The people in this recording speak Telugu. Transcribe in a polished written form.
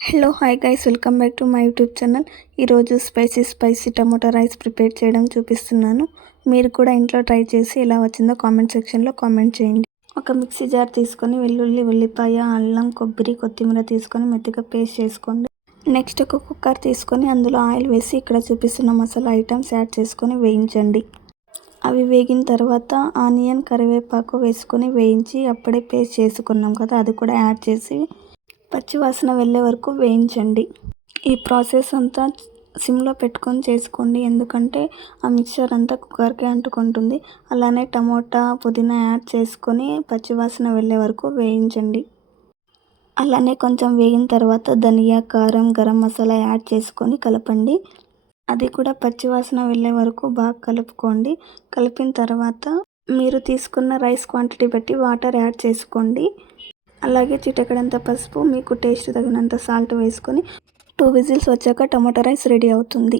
Hello hi guys, welcome back to my YouTube channel. ఈరోజు స్పైసీ టమోటా రైస్ ప్రిపేర్ చేయడం చూపిస్తున్నాను. మీరు కూడా ఇంట్లో ట్రై చేసి ఎలా వచ్చిందో కామెంట్ సెక్షన్లో కామెంట్ చేయండి. ఒక మిక్సీ జార్ తీసుకొని వెల్లుల్లి, ఉల్లిపాయ, అల్లం, కొబ్బరి, కొత్తిమీర తీసుకొని మెత్తగా పేస్ట్ చేసుకోండి. నెక్స్ట్ ఒక కుక్కర్ తీసుకొని అందులో ఆయిల్ వేసి ఇక్కడ చూపిస్తున్న మసాలా ఐటమ్స్ యాడ్ చేసుకొని వేయించండి. అవి వేగిన తర్వాత ఆనియన్, కరివేపాకు వేసుకొని వేయించి అప్పుడే పేస్ట్ చేసుకున్నాం కదా, అది కూడా యాడ్ చేసి పచ్చివాసన వెళ్ళే వరకు వేయించండి. ఈ ప్రాసెస్ అంతా సిమ్లో పెట్టుకొని చేసుకోండి, ఎందుకంటే ఆ మిక్చర్ అంతా కుక్కర్కే అంటుకుంటుంది. అలానే టమోటా, పుదీనా యాడ్ చేసుకొని పచ్చివాసన వెళ్ళే వరకు వేయించండి. అలానే కొంచెం వేగిన తర్వాత ధనియా, కారం, గరం మసాలా యాడ్ చేసుకొని కలపండి. అది కూడా పచ్చివాసన వెళ్ళే వరకు బాగా కలుపుకోండి. కలిపిన తర్వాత మీరు తీసుకున్న రైస్ క్వాంటిటీ బట్టి వాటర్ యాడ్ చేసుకోండి. అలాగే చిటికెడంత పసుపు, మీకు టేస్ట్ తగినంత సాల్ట్ వేసుకొని 2 విజిల్స్ వచ్చాక టమాటా రైస్ రెడీ అవుతుంది.